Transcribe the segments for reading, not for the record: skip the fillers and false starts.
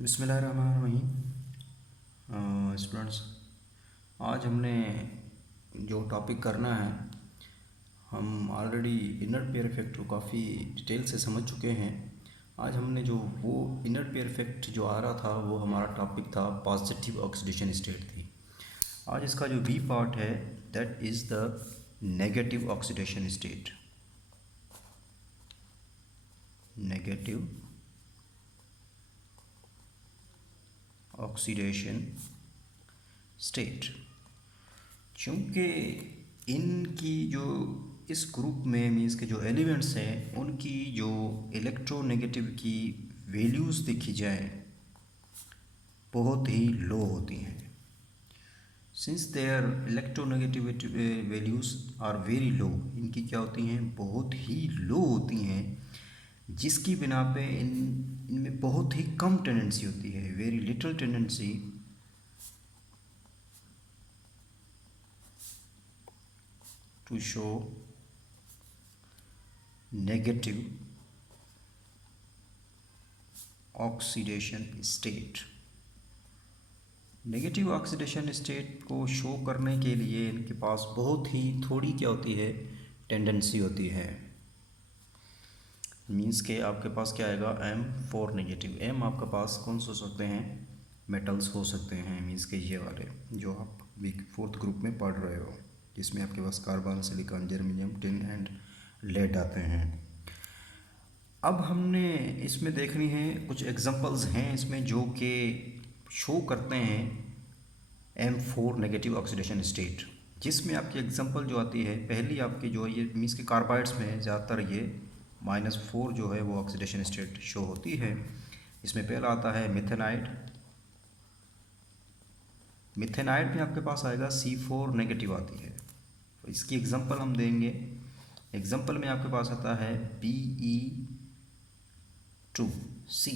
बिस्मिल्लाहिर्रहमानिर्रहीम। स्टूडेंट्स, आज हमने जो टॉपिक करना है, हम ऑलरेडी इनर पेयर इफेक्ट को काफ़ी डिटेल से समझ चुके हैं। आज हमने जो वो इनर पेयर इफेक्ट जो आ रहा था, वो हमारा टॉपिक था पॉजिटिव ऑक्सीडेशन स्टेट थी। आज इसका जो बी पार्ट है, that is the negative oxidation state. Negative oxidation state. चूँकि इनकी जो इस ग्रुप में मीन्स के जो एलिमेंट्स हैं, उनकी जो इलेक्ट्रोनेगेटिव की वैल्यूज़ देखी जाए बहुत ही लो होती हैं। Since their electronegativity values are very low, इनकी क्या होती हैं, बहुत ही लो होती हैं, जिसकी बिना पे इनमें बहुत ही कम टेंडेंसी होती है, very little tendency to show negative oxidation state. Negative oxidation state को शो करने के लिए इनके पास बहुत ही थोड़ी क्या होती है, टेंडेंसी होती है। मींस के आपके पास क्या आएगा, M4 नेगेटिव। M आपके पास कौन से हो सकते हैं, मेटल्स हो सकते हैं, मींस के ये वाले जो आप वीक 4th ग्रुप में पढ़ रहे हो, जिसमें आपके पास carbon, silicon, germanium, tin and lead आते हैं। अब हमने इसमें देखनी है कुछ एग्जांपल्स हैं इसमें जो कि शो करते हैं M4 नेगेटिव ऑक्सीडेशन स्टेट, जिसमें आपकी एग्जांपल जो आती है, पहली आपकी जो ये मीन्स के कार्बाइड्स में ज़्यादातर ये -4 जो है वो ऑक्सीडेशन स्टेट शो होती है। इसमें पहला आता है मिथेनाइड। मिथेनाइड में आपके पास आएगा C4 नेगेटिव आती है। तो इसकी एग्जांपल हम देंगे। एग्जांपल में आपके पास आता है Be2C।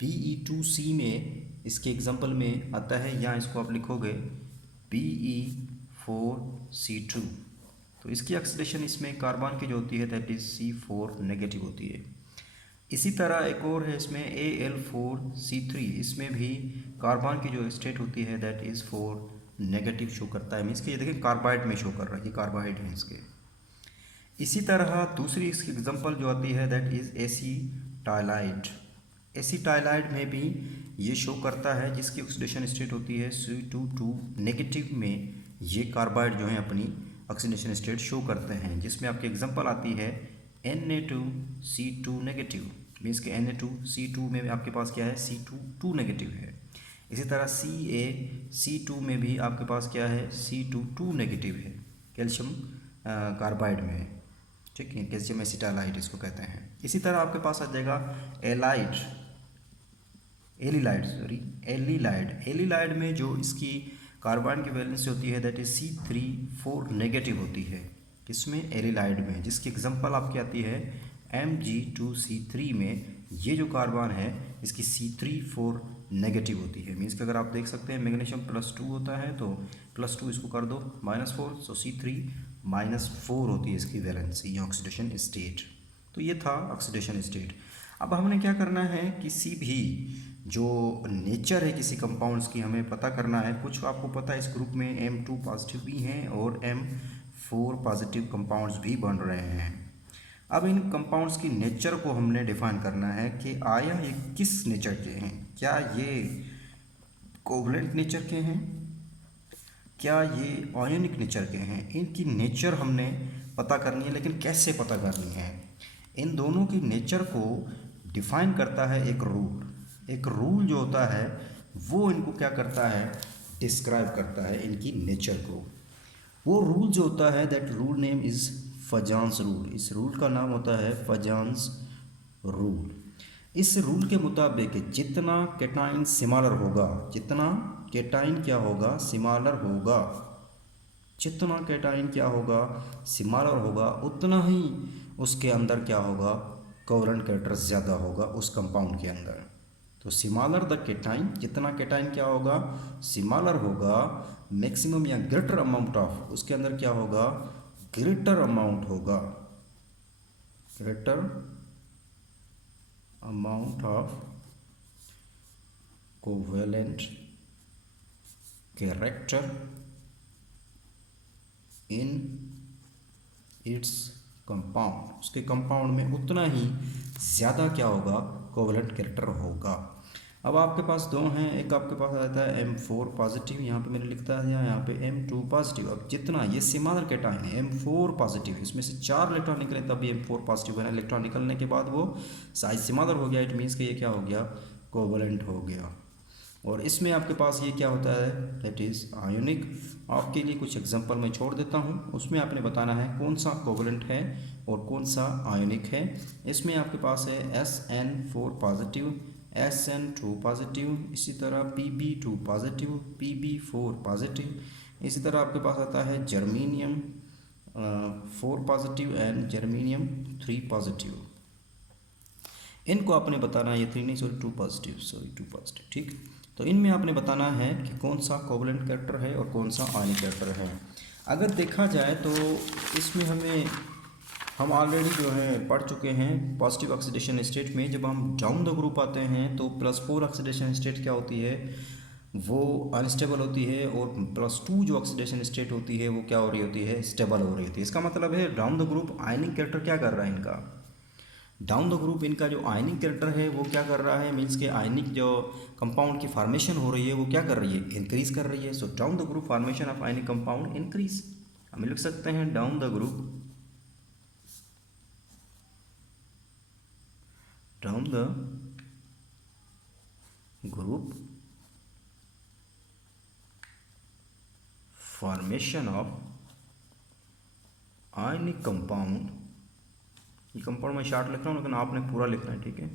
Be2C में इसके एग्जांपल में आता है, यहाँ इसको आप लिखोगे Be4C2। तो इसकी ऑक्सीडेशन इसमें कार्बन की जो होती है दैट इज़ C4 नेगेटिव होती है। इसी तरह एक और है इसमें Al4C3, इसमें भी कार्बन की जो स्टेट होती है दैट इज़ 4 नेगेटिव शो करता है। मीन्स के ये देखिए कार्बाइड में शो कर रहा है, ये कार्बाइड है इसके। इसी तरह दूसरी इसकी एग्जांपल जो आती है दैट इज़ एसीटाइलाइड। एसीटाइलाइड में भी ये शो करता है, जिसकी ऑक्सीडेशन स्टेट होती है C22 नेगेटिव में ये कार्बाइड जो है अपनी ऑक्सीडेशन स्टेट शो करते हैं, जिसमें आपकी एग्जांपल आती है Na2C2 नेगेटिव। मीन्स के Na2C2 में आपके पास क्या है, C22 नेगेटिव है। इसी तरह CaC2 में भी आपके पास क्या है, C22 नेगेटिव है, कैल्शियम कार्बाइड में, ठीक है, कैल्शियम एसिटालाइड इसको कहते हैं। इसी तरह आपके पास आ जाएगा एलिलाइड में जो इसकी कार्बन की वैलेंसी होती है दैट इज C34 नेगेटिव होती है। किसमें, एलिलाइड में, जिसकी एग्जांपल आपकी आती है Mg2C3 में। ये जो कार्बन है इसकी C34 नेगेटिव होती है। मीन्स कि अगर आप देख सकते हैं मैग्नीशियम +2 होता है, तो +2 इसको कर दो -4, सो C3 -4 होती है इसकी वैलेंसी या ऑक्सीडेशन स्टेट। तो ये था ऑक्सीडेशन स्टेट। अब हमने क्या करना है, किसी भी जो नेचर है किसी कंपाउंड्स की हमें पता करना है। कुछ आपको पता है इस ग्रुप में M2 पॉजिटिव भी हैं और M4 पॉजिटिव कंपाउंड्स भी बन रहे हैं। अब इन कंपाउंड्स की नेचर को हमने डिफाइन करना है कि आया ये किस नेचर के हैं। क्या ये कोवलेंट नेचर के हैं, क्या ये आयोनिक नेचर के हैं। इनकी नेचर हमने पता करनी है, लेकिन कैसे पता करनी है। इन दोनों की नेचर को डिफाइन करता है एक रूल। एक रूल जो होता है वो इनको क्या करता है, डिस्क्राइब करता है इनकी नेचर को। वो रूल जो होता है that rule name is फजान्स rule. इस रूल का नाम होता है फजान्स रूल। इस रूल के मुताबिक जितना केटाइन सिमिलर होगा, जितना केटाइन क्या होगा, सिमिलर होगा, जितना केटाइन क्या होगा, सिमिलर होगा, उतना ही उसके अंदर क्या होगा, कोवलेंट कैरेक्टर ज़्यादा होगा उस कंपाउंड के अंदर। तो सिमिलर द केटाइन, जितना केटाइन क्या होगा, सिमिलर होगा, मैक्सिमम या ग्रेटर अमाउंट ऑफ, उसके अंदर क्या होगा, ग्रेटर अमाउंट होगा, greater amount of covalent character in its compound, उसके कंपाउंड में उतना ही ज़्यादा क्या होगा, कोवेलेंट कैरेक्टर होगा। अब आपके पास दो हैं, एक आपके पास आता है M4 पॉजिटिव, यहाँ पे मैंने लिखता है यहाँ पे M2 पॉजिटिव। अब जितना ये सिमिलर कैटायन है M4 पॉजिटिव, इसमें से 4 इलेक्ट्रॉन निकले तब भी M4 पॉजिटिव है ना, इलेक्ट्रॉन निकलने के बाद वो साइज सिमिलर हो गया, इट मीन्स कि ये क्या हो गया, कोवेलेंट हो गया। और इसमें आपके पास ये क्या होता है, दैट इज़ आयोनिक। आपके लिए कुछ एग्जांपल मैं छोड़ देता हूँ, उसमें आपने बताना है कौन सा कोवेलेंट है और कौन सा आयोनिक है। इसमें आपके पास है SN4 पॉजिटिव, SN2 पॉजिटिव, इसी तरह Pb2 पॉजिटिव, Pb4 पॉजिटिव, इसी तरह आपके पास आता है germanium 4 positive and germanium 3 positive. इनको आपने बताना है, ये 3 नहीं सॉरी 2 पॉजिटिव, ठीक। तो इनमें आपने बताना है कि कौन सा कोवेलेंट कैरेक्टर है और कौन सा आयनिक कैरेक्टर है। अगर देखा जाए तो इसमें हम ऑलरेडी जो है पढ़ चुके हैं पॉजिटिव ऑक्सीडेशन स्टेट में, जब हम डाउन द ग्रुप आते हैं तो +4 ऑक्सीडेशन स्टेट क्या होती है, वो अनस्टेबल होती है, और +2 जो ऑक्सीडेशन स्टेट होती है वो क्या हो रही होती है, स्टेबल हो रही होती है। इसका मतलब है down the group ionic character क्या कर रहा है इनका, डाउन द ग्रुप इनका जो आयनिक कैरेक्टर है वो क्या कर रहा है, मीन्स के आयनिक जो कंपाउंड की फॉर्मेशन हो रही है वो क्या कर रही है, इंक्रीज कर रही है। So down the group formation of ionic compound increase. हम लिख सकते हैं down the group formation of ionic compound, ये कंपाउंड में शार्ट लिख रहा हूँ लेकिन आपने पूरा लिखना है, ठीक है,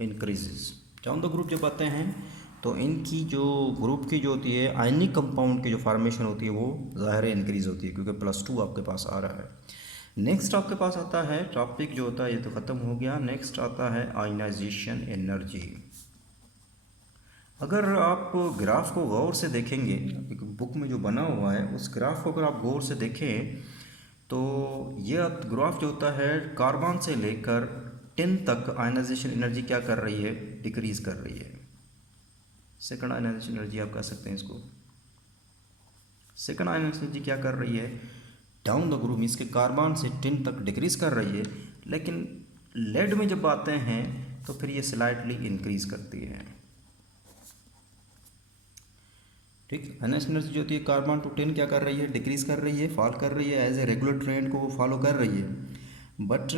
इंक्रीजेज। डाउन द ग्रुप जब आते हैं तो इनकी जो ग्रुप की जो होती है आयनिक कंपाउंड की जो फॉर्मेशन होती है वो ज़ाहिर इंक्रीज होती है क्योंकि +2 आपके पास आ रहा है। नेक्स्ट आपके पास आता है टॉपिक जो होता है, ये तो ख़त्म हो गया। नेक्स्ट आता है आयनाइजेशन एनर्जी। अगर आप ग्राफ को गौर से देखेंगे, बुक में जो बना हुआ है उस ग्राफ को अगर आप गौर से देखें तो ये ग्राफ जो होता है कार्बन से लेकर 10 तक आयनाइजेशन एनर्जी क्या कर रही है, डिक्रीज कर रही है। सेकंड आयनाइजेशन एनर्जी आप कह सकते हैं इसको। सेकंड आयनाइजेशन एनर्जी क्या कर रही है, डाउन द ग्रुप इसके कार्बन से 10 तक डिक्रीज कर रही है, लेकिन लेड में जब आते हैं तो फिर ये स्लाइटली इंक्रीज करती है, ठीक। आयनाइजेशन एनर्जी जो होती है कार्बन टू 10 क्या कर रही है, डिक्रीज कर रही है, फॉल कर रही है, एज ए रेगुलर ट्रेंड को वो फॉलो कर रही है। बट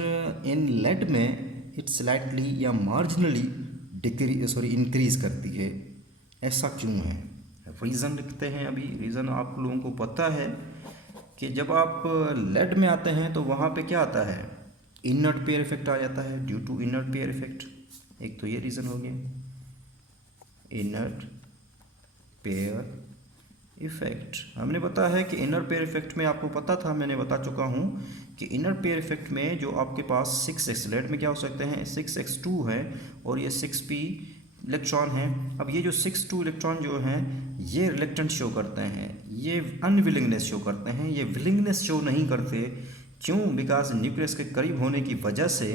इन लेड में इट स्लाइटली या मार्जिनली इंक्रीज करती है। ऐसा क्यों है, रीज़न लिखते हैं। अभी रीज़न आप लोगों को पता है कि जब आप लेड में आते हैं तो वहाँ पे क्या आता है, इनर्ट पेयर इफेक्ट आ जाता है, due to inert pair effect. एक तो ये रीज़न हो गया, इनर्ट पेयर इफेक्ट। हमने पता है कि इनर पेयर इफेक्ट में आपको पता था, मैंने बता चुका हूँ कि इनर पेयर इफेक्ट में जो आपके पास 6x लेड में क्या हो सकते हैं, 6x2 है और ये 6p इलेक्ट्रॉन है। अब ये जो 6 इलेक्ट्रॉन जो हैं ये रिलेक्टेंट शो करते हैं, ये अनविलिंगनेस शो करते हैं, ये विलिंगनेस शो नहीं करते। क्यों, बिकॉज न्यूक्लियस के करीब होने की वजह से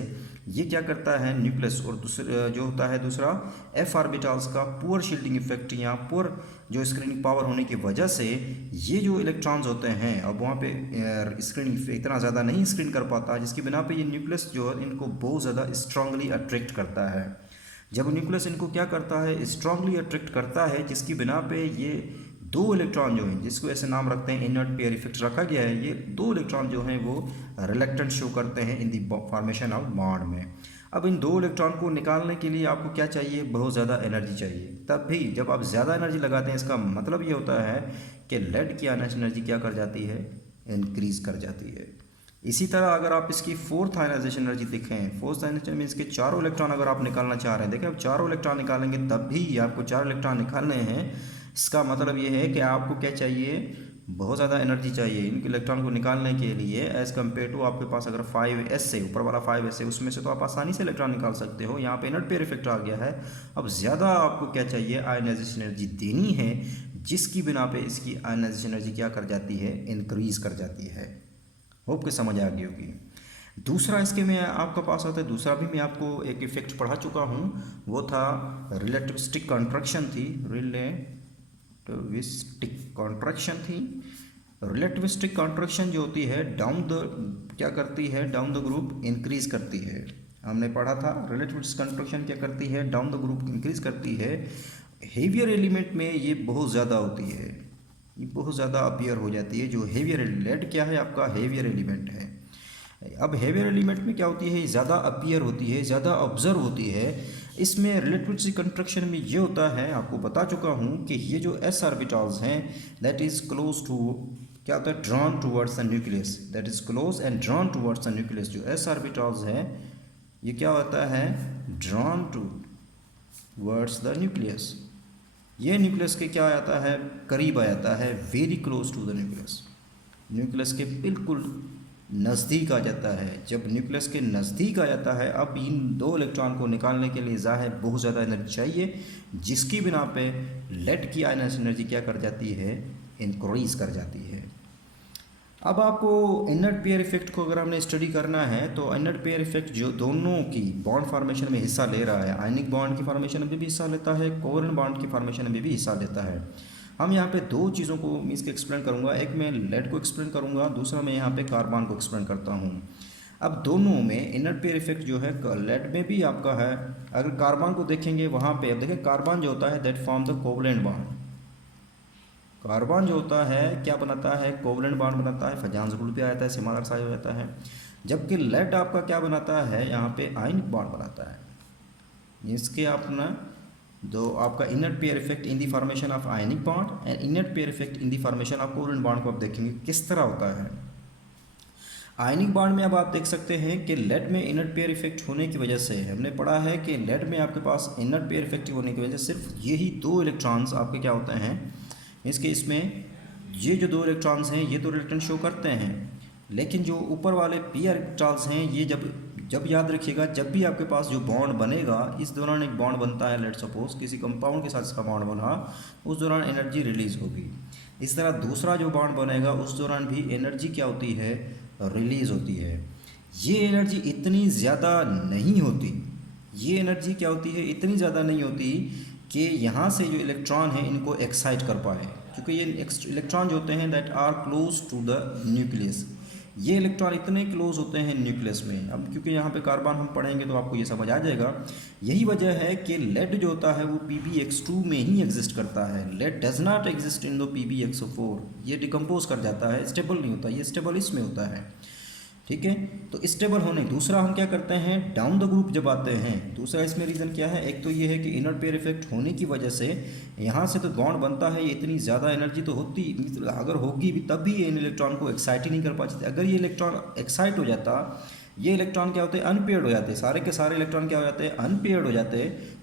ये क्या करता है, न्यूक्लियस और दूसरे जो होता है दूसरा f ऑर्बिटल्स का पुअर शील्डिंग इफेक्ट या पुअर जो स्क्रीनिंग पावर होने की वजह से ये जो इलेक्ट्रॉन्स होते हैं अब वहाँ पे स्क्रीनिंग इतना ज़्यादा नहीं स्क्रीन कर पाता, जिसकी बिना पे ये न्यूक्लियस जो है इनको बहुत ज़्यादा स्ट्रांगली अट्रैक्ट करता है। जब न्यूक्लियस इनको क्या करता है, स्ट्रांगली अट्रैक्ट करता है, जिसकी बिना पे ये 2 इलेक्ट्रॉन जो हैं, जिसको ऐसे नाम रखते हैं इनर्ट पेयर इफेक्ट रखा गया है, ये 2 इलेक्ट्रॉन जो हैं वो रिलेक्टेंट शो करते हैं इन दी फॉर्मेशन ऑफ बॉन्ड में। अब इन 2 इलेक्ट्रॉन को निकालने के लिए आपको क्या चाहिए, बहुत ज़्यादा एनर्जी चाहिए। तब भी जब आप ज़्यादा एनर्जी लगाते हैं इसका मतलब ये होता है कि लेड की आयनाइजेशन एनर्जी क्या कर जाती है, इंक्रीज कर जाती है। इसी तरह अगर आप इसकी 4th आयनाइजेशन एनर्जी देखें, 4th आयनाइजेशन में इसके 4 इलेक्ट्रॉन अगर आप निकालना चाह रहे हैं, देखें अब 4 इलेक्ट्रॉन निकालेंगे तब भी आपको 4 इलेक्ट्रॉन निकालने हैं। इसका मतलब ये है कि आपको क्या चाहिए, बहुत ज़्यादा एनर्जी चाहिए इन इलेक्ट्रॉन को निकालने के लिए, एज़ कम्पेयर टू आपके पास अगर 5s से ऊपर वाला 5s है उसमें से तो आप आसानी से इलेक्ट्रॉन निकाल सकते हो। यहाँ पे इनर्ट पेयर इफेक्ट आ गया है। अब ज़्यादा आपको क्या चाहिए, आयनाइजेशन एनर्जी देनी है, जिसकी बिना पे इसकी आयनाइजेशन एनर्जी क्या कर जाती है, इंक्रीज कर जाती है। होप के समझ आ गई होगी। दूसरा इसके में आपका पास आता है, दूसरा भी मैं आपको एक इफेक्ट पढ़ा चुका हूँ, वो था रिलेटिविस्टिक कॉन्ट्रैक्शन थी। रिलेटिविस्टिक कॉन्ट्रैक्शन थी। रिलेटिविस्टिक कॉन्ट्रैक्शन जो होती है डाउन द क्या करती है, डाउन द ग्रुप इंक्रीज करती है। हमने पढ़ा था रिलेटिविस्टिक कॉन्ट्रैक्शन क्या करती है, डाउन द ग्रुप इंक्रीज करती है। हेवियर एलिमेंट में ये बहुत ज़्यादा होती है, ये बहुत ज़्यादा अपीयर हो जाती है। जो हेवियर लेड क्या है आपका हेवियर एलिमेंट है। अब हेवियर एलिमेंट में क्या होती है, ज़्यादा अपीयर होती है, ज़्यादा ऑब्जर्व होती है। इसमें रिलेटिविस्टिक कंस्ट्रक्शन में ये होता है, आपको बता चुका हूँ कि ये जो एस ऑर्बिटल्स हैं दैट इज़ क्लोज टू क्या होता है, drawn towards the nucleus, that is close and drawn towards the nucleus. जो एस ऑर्बिटल्स है ये क्या होता है, ड्रॉन टूवर्ड्स द न्यूक्लियस। ये न्यूक्लियस के क्या आता है, करीब आ जाता है, very close to the nucleus, nucleus के बिल्कुल नज़दीक आ जाता है। जब न्यूक्लियस के नज़दीक आ जाता है, अब इन दो इलेक्ट्रॉन को निकालने के लिए ज़ाहिर बहुत ज़्यादा एनर्जी चाहिए, जिसकी बिना पे लेड की आयनस एनर्जी क्या कर जाती है, इंक्रीज कर जाती है। अब आपको इनर्ट पेयर इफेक्ट को अगर हमने स्टडी करना है तो इनर्ट पेयर इफेक्ट जो दोनों की बॉन्ड फॉर्मेशन में हिस्सा ले रहा है, आयनिक बॉन्ड की फॉर्मेशन में भी हिस्सा लेता है, कोवलेंट बॉन्ड की फॉर्मेशन में भी हिस्सा लेता है। हम यहाँ पे दो चीज़ों को मीन्स के एक्सप्लेन करूँगा, एक मैं लेड को एक्सप्लेन करूँगा, दूसरा मैं यहाँ पे कार्बन को एक्सप्लेन करता हूँ। अब दोनों में इनर्ट पेयर इफेक्ट जो है लेड में भी आपका है। अगर कार्बन को देखेंगे वहाँ पे, अब देखें कार्बन जो होता है that form the covalent bond. Carbon जो होता है क्या बनाता है, कोवलेंट बॉन्ड बनाता है, फजान जरूर भी आ जाता है, सिमिलर साइज हो जाता है। जबकि लेड आपका क्या बनाता है, यहाँ पे आयनिक बॉन्ड बनाता है। इसके अपना दो आपका inert pair effect in the formation of ionic bond and inert pair effect in the formation of covalent bond को आप देखेंगे किस तरह होता है। आयनिक बॉन्ड में अब आप देख सकते हैं कि लेड में इनर्ट पेयर इफेक्ट होने की वजह से, हमने पढ़ा है कि लेड में आपके पास इनर्ट पेयर इफेक्टिव होने की वजह से सिर्फ यही दो इलेक्ट्रॉन्स आपके क्या होते हैं, इसके इसमें ये जो दो इलेक्ट्रॉन्स हैं ये तो रिलेक्टेंस शो करते हैं, लेकिन जो ऊपर वाले पी ऑर्बिटल्स हैं ये जब याद रखिएगा, जब भी आपके पास जो बॉन्ड बनेगा, इस दौरान एक बॉन्ड बनता है, लेट सपोज किसी कंपाउंड के साथ इसका बॉन्ड बना, उस दौरान एनर्जी रिलीज होगी। इस तरह दूसरा जो बॉन्ड बनेगा उस दौरान भी एनर्जी क्या होती है, रिलीज होती है। ये एनर्जी इतनी ज़्यादा नहीं होती, ये एनर्जी क्या होती है, इतनी ज़्यादा नहीं होती कि यहाँ से जो इलेक्ट्रॉन है इनको एक्साइट कर पाए, क्योंकि ये इलेक्ट्रॉन जो होते हैं that are close to the nucleus, ये इलेक्ट्रॉन इतने क्लोज होते हैं न्यूक्लियस में। अब क्योंकि यहाँ पे कार्बन हम पढ़ेंगे तो आपको ये समझ आ जाएगा, यही वजह है कि लेड जो होता है वो Pbx2 में ही एग्जिस्ट करता है। Lead does not exist in the Pbx4, ये डिकम्पोज कर जाता है, स्टेबल नहीं होता, ये स्टेबल इसमें होता है, ठीक है। तो स्टेबल होने, दूसरा हम क्या करते हैं, डाउन द ग्रुप जब आते हैं, दूसरा इसमें रीज़न क्या है, एक तो ये है कि इनर्ट पेयर इफेक्ट होने की वजह से यहाँ से तो बॉन्ड बनता है, ये इतनी ज़्यादा एनर्जी तो होती, अगर होगी भी तब भी इन इलेक्ट्रॉन को एक्साइट ही नहीं कर पाते। अगर ये इलेक्ट्रॉन एक्साइट हो जाता, ये इलेक्ट्रॉन क्या होते हैं, अनपेयर्ड हो जाते, सारे के सारे इलेक्ट्रॉन क्या हो जाते हैं, अनपेयर्ड हो जाते,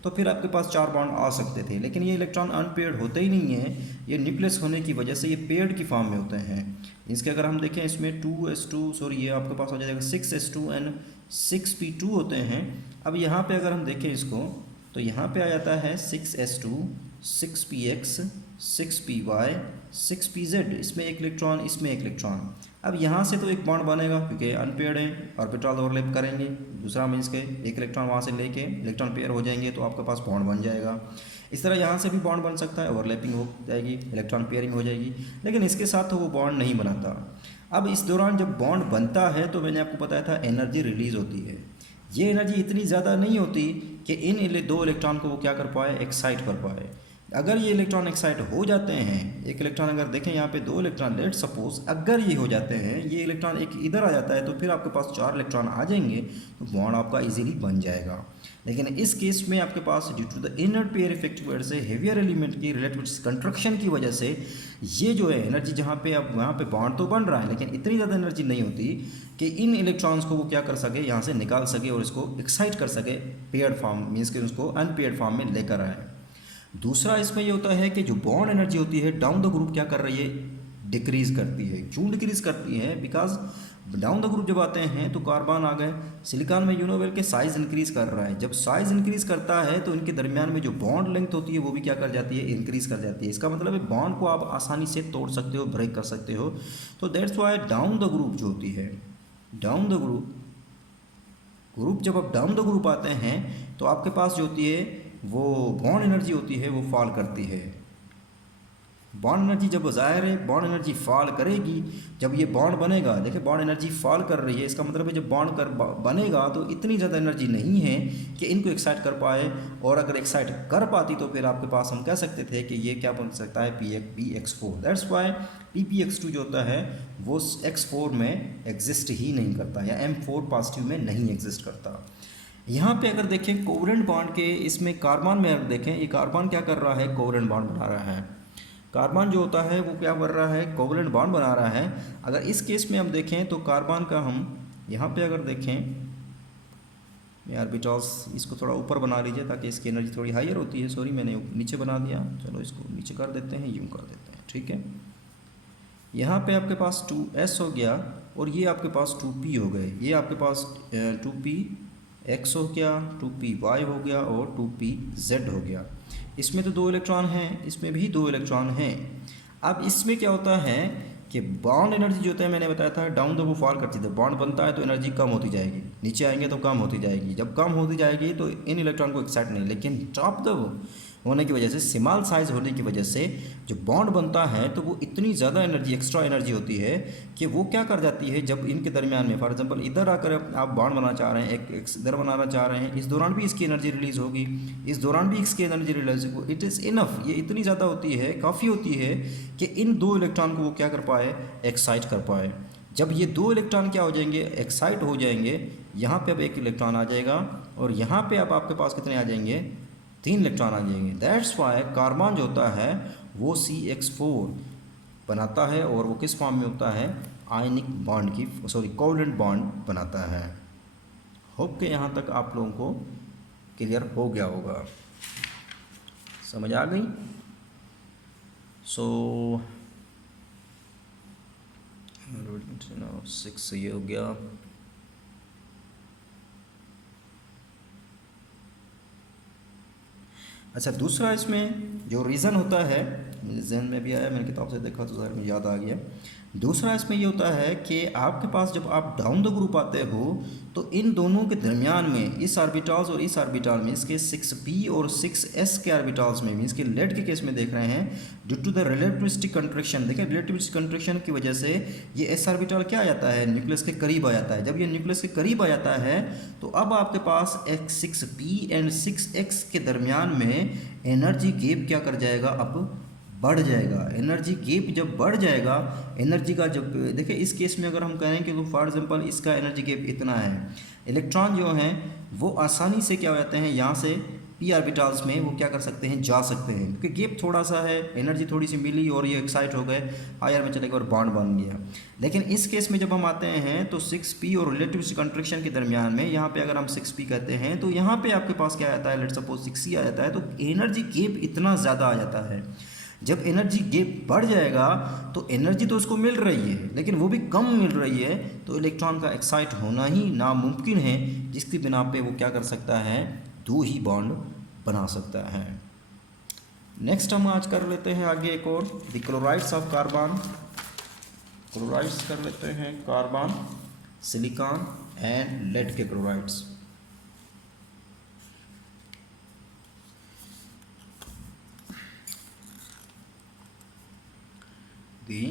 तो फिर आपके पास चार बॉन्ड आ सकते थे। लेकिन ये इलेक्ट्रॉन अनपेयर्ड होते ही नहीं है, ये न्यूक्लियस होने की वजह से ये पेयर्ड की फॉर्म में होते हैं। इसके अगर हम देखें इसमें 2s2 सॉरी ये आपके पास हो जाएगा 6s2 एंड 6p2 होते हैं। अब यहाँ पे अगर हम देखें इसको तो यहाँ पे आ जाता है 6s2 6px 6py 6pz, इसमें एक इलेक्ट्रॉन, इसमें एक इलेक्ट्रॉन। अब यहाँ से तो एक बॉन्ड बनेगा क्योंकि अनपेयर्ड है, ऑर्बिटल ओवरलैप करेंगे, दूसरा मीन्स के एक इलेक्ट्रॉन वहाँ से लेके इलेक्ट्रॉन पेयर हो जाएंगे तो आपके पास बॉन्ड बन जाएगा। इस तरह यहाँ से भी बॉन्ड बन सकता है, ओवरलैपिंग हो जाएगी, इलेक्ट्रॉन पेयरिंग हो जाएगी, लेकिन इसके साथ तो वो बॉन्ड नहीं बनाता। अब इस दौरान जब बॉन्ड बनता है तो मैंने आपको बताया था एनर्जी रिलीज़ होती है। ये एनर्जी इतनी ज़्यादा नहीं होती कि इन दो इलेक्ट्रॉन को वो क्या कर पाए, एक्साइट कर पाए। अगर ये इलेक्ट्रॉन एक्साइट हो जाते हैं, एक इलेक्ट्रॉन अगर देखें यहाँ पे दो इलेक्ट्रॉन, लेट सपोज अगर ये हो जाते हैं, ये इलेक्ट्रॉन एक इधर आ जाता है तो फिर आपके पास चार इलेक्ट्रॉन आ जाएंगे तो बॉन्ड आपका इजीली बन जाएगा। लेकिन इस केस में आपके पास due to the inert pair effect की वजह से, हेवियर एलिमेंट की रिलेटिव कंस्ट्रक्शन की वजह से, ये जो है एनर्जी जहाँ पे अब वहाँ पे बॉन्ड तो बन रहा है लेकिन इतनी ज़्यादा एनर्जी नहीं होती कि इन इलेक्ट्रॉन्स को वो क्या कर सके, यहाँ से निकाल सके और इसको एक्साइट कर सके पेयर्ड फॉर्म, मीन्स कि उसको अनपेयर्ड फॉर्म में लेकर आए। दूसरा इसमें ये होता है कि जो बॉन्ड एनर्जी होती है डाउन द ग्रुप क्या कर रही है, डिक्रीज करती है। क्यों डिक्रीज करती है, बिकॉज डाउन द ग्रुप जब आते हैं तो कार्बन आ गए, सिलिकॉन में यूनोवेल के साइज इंक्रीज कर रहा है। जब साइज इंक्रीज करता है तो इनके दरमियान में जो बॉन्ड लेंथ होती है वो भी क्या कर जाती है, इंक्रीज कर जाती है। इसका मतलब है बॉन्ड को आप आसानी से तोड़ सकते हो, ब्रेक कर सकते हो। तो that's why down the group जो होती है, डाउन द ग्रुप ग्रुप जब आप डाउन द ग्रुप आते हैं तो आपके पास जो होती है वो बॉन्ड एनर्जी होती है वो फॉल करती है। बॉन्ड एनर्जी जब ज़ाहिर है बॉन्ड एनर्जी फॉल करेगी, जब ये बॉन्ड बनेगा, देखिए बॉन्ड एनर्जी फॉल कर रही है, इसका मतलब है जब बॉन्ड बनेगा तो इतनी ज़्यादा एनर्जी नहीं है कि इनको एक्साइट कर पाए, और अगर एक्साइट कर पाती तो फिर आपके पास हम कह सकते थे कि ये क्या बन सकता है, PX4। दैट्स वाई PPX2 जो होता है वो X4 में एग्जिस्ट ही नहीं करता, या M4 पॉजिटिव में नहीं एग्जिस्ट करता। यहाँ पे अगर देखें कोवलेंट बॉन्ड के, इसमें कार्बन में अगर देखें, ये कार्बन क्या कर रहा है, कोवलेंट बॉन्ड बना रहा है। कार्बन जो होता है वो क्या कर रहा है, कोवलेंट बॉन्ड बना रहा है। अगर इस केस में हम देखें तो कार्बन का हम यहाँ पे अगर देखें ऑर्बिटल्स, इसको थोड़ा ऊपर बना लीजिए ताकि इसकी एनर्जी थोड़ी हायर होती है। सॉरी मैंने नीचे बना दिया, चलो इसको नीचे कर देते हैं, यूँ कर देते हैं, ठीक है। यहाँ पे आपके पास 2s हो गया और ये आपके पास 2p हो गए, ये आपके पास 2px हो गया, 2py हो गया और 2pz हो गया। इसमें तो 2 इलेक्ट्रॉन हैं, इसमें भी 2 इलेक्ट्रॉन हैं। अब इसमें क्या होता है कि बॉन्ड एनर्जी जो होता है, मैंने बताया था डाउन द वो फॉल करती है, बॉन्ड बनता है तो एनर्जी कम होती जाएगी, नीचे आएंगे तो कम होती जाएगी। जब कम होती जाएगी तो इन इलेक्ट्रॉन को एक्साइट नहीं, लेकिन टॉप द होने की वजह से, स्मॉल साइज होने की वजह से जो बॉन्ड बनता है तो वो इतनी ज़्यादा एनर्जी, एक्स्ट्रा एनर्जी होती है कि वो क्या कर जाती है, जब इनके दरमियान में फॉर एग्जांपल इधर आकर आप बॉन्ड बनाना चाह रहे हैं, एक इधर बनाना चाह रहे हैं, इस दौरान भी इसकी एनर्जी रिलीज़ होगी, इस दौरान भी इसकी एनर्जी रिलीज होगी। इट इज़ इनफ, ये इतनी ज़्यादा होती है, काफ़ी होती है कि इन 2 इलेक्ट्रॉन को वो क्या कर पाए, एक्साइट कर पाए। जब ये 2 इलेक्ट्रॉन क्या हो जाएंगे, एक्साइट हो जाएंगे, यहाँ पे अब 1 इलेक्ट्रॉन आ जाएगा और यहाँ पे अब आपके पास कितने आ जाएंगे, 3 इलेक्ट्रॉन आ जाएंगे। दैट्स वाई कार्बन जो होता है वो CX4 बनाता है और वो किस फॉर्म में होता है, आयनिक बॉन्ड की, सॉरी कोवलेंट बॉन्ड बनाता है। होप के यहाँ तक आप लोगों को क्लियर हो गया होगा, समझ आ गई। सो 6 ये हो गया। अच्छा, दूसरा इसमें जो रीज़न होता है, मुझे जहन में भी आया, मैंने किताब से देखा तो ज़ाहिर मुझे याद आ गया। दूसरा इसमें ये होता है कि आपके पास जब आप डाउन द ग्रुप आते हो तो इन दोनों के दरमियान में, इस ऑर्बिटल्स और इस ऑर्बिटल में, इसके 6p और 6s के ऑर्बिटल्स में, मीन्स के लेड के केस में देख रहे हैं, due to the relativistic contraction, देखिए रिलेटिविस्टिक कंट्रैक्शन की वजह से ये s ऑर्बिटल क्या आ जाता है, न्यूक्लियस के करीब आ जाता है। जब ये न्यूक्लियस के करीब आ जाता है तो अब आपके पास 6p एंड 6x के दरमियान में एनर्जी गैप क्या कर जाएगा, अब बढ़ जाएगा। एनर्जी गैप जब बढ़ जाएगा, एनर्जी का जब देखिए इस केस में अगर हम कहें कि तो फॉर एग्जांपल इसका एनर्जी गैप इतना है, इलेक्ट्रॉन जो हैं वो आसानी से क्या हो जाते हैं, यहाँ से p ऑर्बिटल्स में वो क्या कर सकते हैं, जा सकते हैं, क्योंकि गैप थोड़ा सा है, एनर्जी थोड़ी सी मिली और ये एक्साइट हो गए, हायर में चले गए और बॉन्ड बन गया। लेकिन इस केस में जब हम आते हैं तो 6p और रिलेटिविस्टिक कंट्रैक्शन के दरमियान में, यहाँ पे अगर हम 6p कहते हैं तो यहाँ पे आपके पास क्या आता है, लेट्स सपोज 6c आ जाता है, तो एनर्जी गैप इतना ज़्यादा आ जाता है। जब एनर्जी गैप बढ़ जाएगा तो एनर्जी तो उसको मिल रही है लेकिन वो भी कम मिल रही है, तो इलेक्ट्रॉन का एक्साइट होना ही नामुमकिन है, जिसकी बिना पे वो क्या कर सकता है, 2 ही बॉन्ड बना सकता है। नेक्स्ट हम आज कर लेते हैं आगे एक और, the chlorides of carbon. Chlorides कर लेते हैं, कार्बन, सिलिकॉन एंड लेड के chlorides. The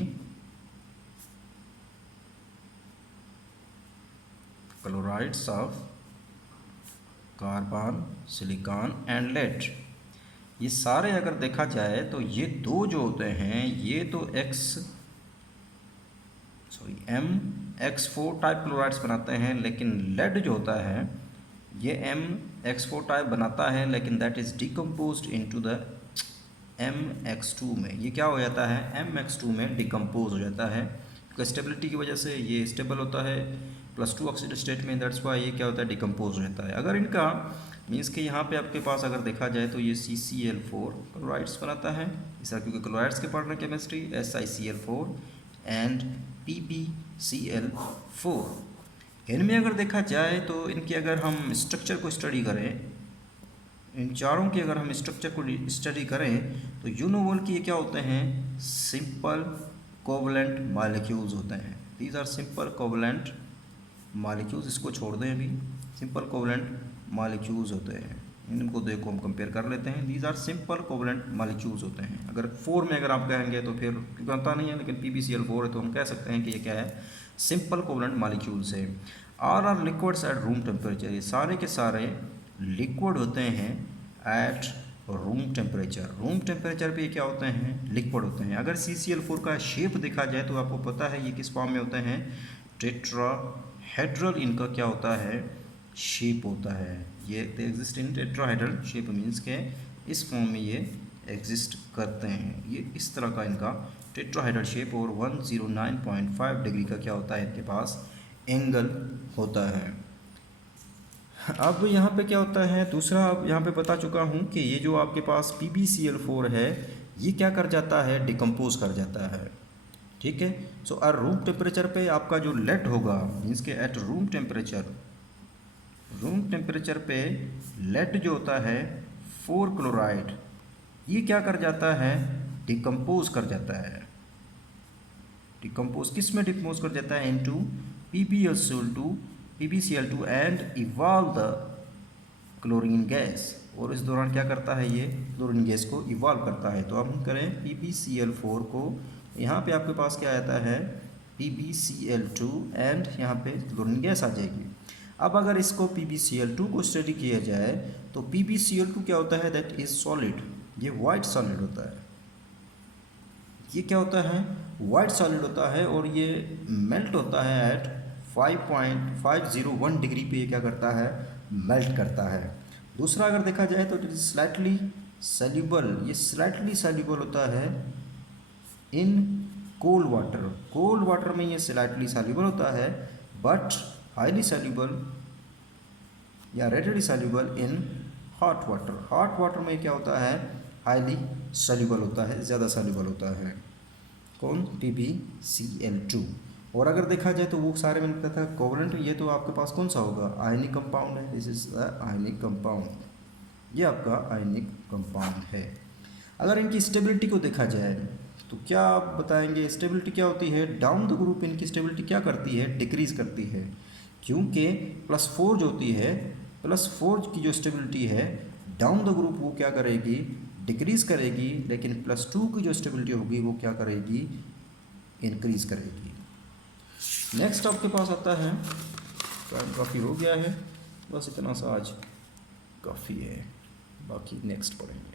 chlorides of carbon, silicon and lead, ये सारे अगर देखा जाए तो ये 2 जो होते हैं ये तो MX4 टाइप क्लोराइड्स बनाते हैं, लेकिन लेड जो होता है ये MX4 टाइप बनाता है, लेकिन that is decomposed into the MX2 में। ये क्या हो जाता है, MX2 में डिकम्पोज हो जाता है, क्योंकि स्टेबिलिटी की वजह से ये स्टेबल होता है +2 ऑक्सीडेटिव स्टेट में, दैट्स वाई ये क्या होता है, डिकम्पोज हो जाता है। अगर इनका मीन्स कि यहाँ पे आपके पास अगर देखा जाए तो ये CCl4 क्लोराइड्स बनाता है, इसका क्योंकि क्लोराइड्स के partner chemistry SiCl4 and PbCl4। इनमें अगर देखा जाए तो इनकी अगर हम स्ट्रक्चर को स्टडी करें, इन चारों की अगर हम स्ट्रक्चर को स्टडी करें तो यू नो कि ये क्या होते हैं, सिंपल कोवलेंट मॉलिक्यूल्स होते हैं। These are simple covalent molecules. इसको छोड़ दें अभी, सिंपल कोवलेंट मॉलिक्यूल्स होते हैं। इनको देखो हम कंपेयर कर लेते हैं। These are simple covalent molecules होते हैं। अगर 4 में अगर आप कहेंगे तो फिर पता नहीं है, लेकिन PbCl4 है तो हम कह सकते हैं कि ये क्या है, सिंपल कोवलेंट मॉलिक्यूल्स है। All are liquids at room temperature, ये सारे के सारे लिक्विड होते हैं at room temperature. Room temperature पे क्या होते हैं, लिक्विड होते हैं। अगर CCl4 का शेप देखा जाए तो आपको पता है ये किस फॉर्म में होते हैं, टेट्राहेड्रल इनका क्या होता है, शेप होता है। ये exist in tetrahedral shape, means के इस फॉर्म में ये एग्जिस्ट करते हैं। ये इस तरह का इनका टेट्राहेड्रल शेप, और 109.5 डिग्री का क्या होता है इनके पास, एंगल होता है। अब यहाँ पे क्या होता है, दूसरा अब यहाँ पे बता चुका हूँ कि ये जो आपके पास PbCl4 है ये क्या कर जाता है, डिकम्पोज कर जाता है। ठीक है, सो और रूम टेम्परेचर पे आपका जो लेट होगा, मीन्स के एट रूम टेम्परेचर पे लेट जो होता है 4 क्लोराइड, ये क्या कर जाता है, डिकम्पोज कर जाता है। डिकम्पोज किस में डिकम्पोज कर जाता है, into PbCl2 and evolve the chlorine gas, और इस दौरान क्या करता है, ये क्लोरीन गैस को इवॉल्व करता है। तो अब हम करें PbCl4 को, यहाँ पे आपके पास क्या आता है, PbCl2 एंड यहाँ पे क्लोरीन गैस आ जाएगी। अब अगर इसको PbCl2 को स्टडी किया जाए तो PbCl2 क्या होता है, दैट इज सॉलिड, ये वाइट सॉलिड होता है। ये क्या होता है, वाइट सॉलिड होता है, और ये मेल्ट होता है एट 5.501 डिग्री पे। ये क्या करता है, मेल्ट करता है। दूसरा अगर देखा जाए तो इट इज स्लाइटली सॉल्युबल, ये स्लाइटली सॉल्युबल होता है in cold water. Cold water में ये स्लाइटली सॉल्युबल होता है, बट हाईली सॉल्युबल या readily soluble in hot water. Hot water में क्या होता है, हाईली सॉल्युबल होता है, ज़्यादा सॉल्युबल होता है। कौन, PbCl2। और अगर देखा जाए तो वो सारे में लिखता था कोवलेंट, ये तो आपके पास कौन सा होगा, आयनिक कंपाउंड है। This is the ionic compound, ये आपका आयनिक कंपाउंड है। अगर इनकी स्टेबिलिटी को देखा जाए तो क्या आप बताएंगे, स्टेबिलिटी क्या होती है, डाउन द ग्रुप इनकी स्टेबिलिटी क्या करती है, डिक्रीज करती है, क्योंकि +4 जो होती है, +4 की जो स्टेबिलिटी है डाउन द ग्रुप वो क्या करेगी, डिक्रीज करेगी, लेकिन +2 की जो स्टेबिलिटी होगी वो क्या करेगी, इंक्रीज करेगी। नेक्स्ट आपके पास आता है, टाइम काफ़ी हो गया है, बस इतना सा आज काफ़ी है, बाकी नेक्स्ट पढ़ेंगे।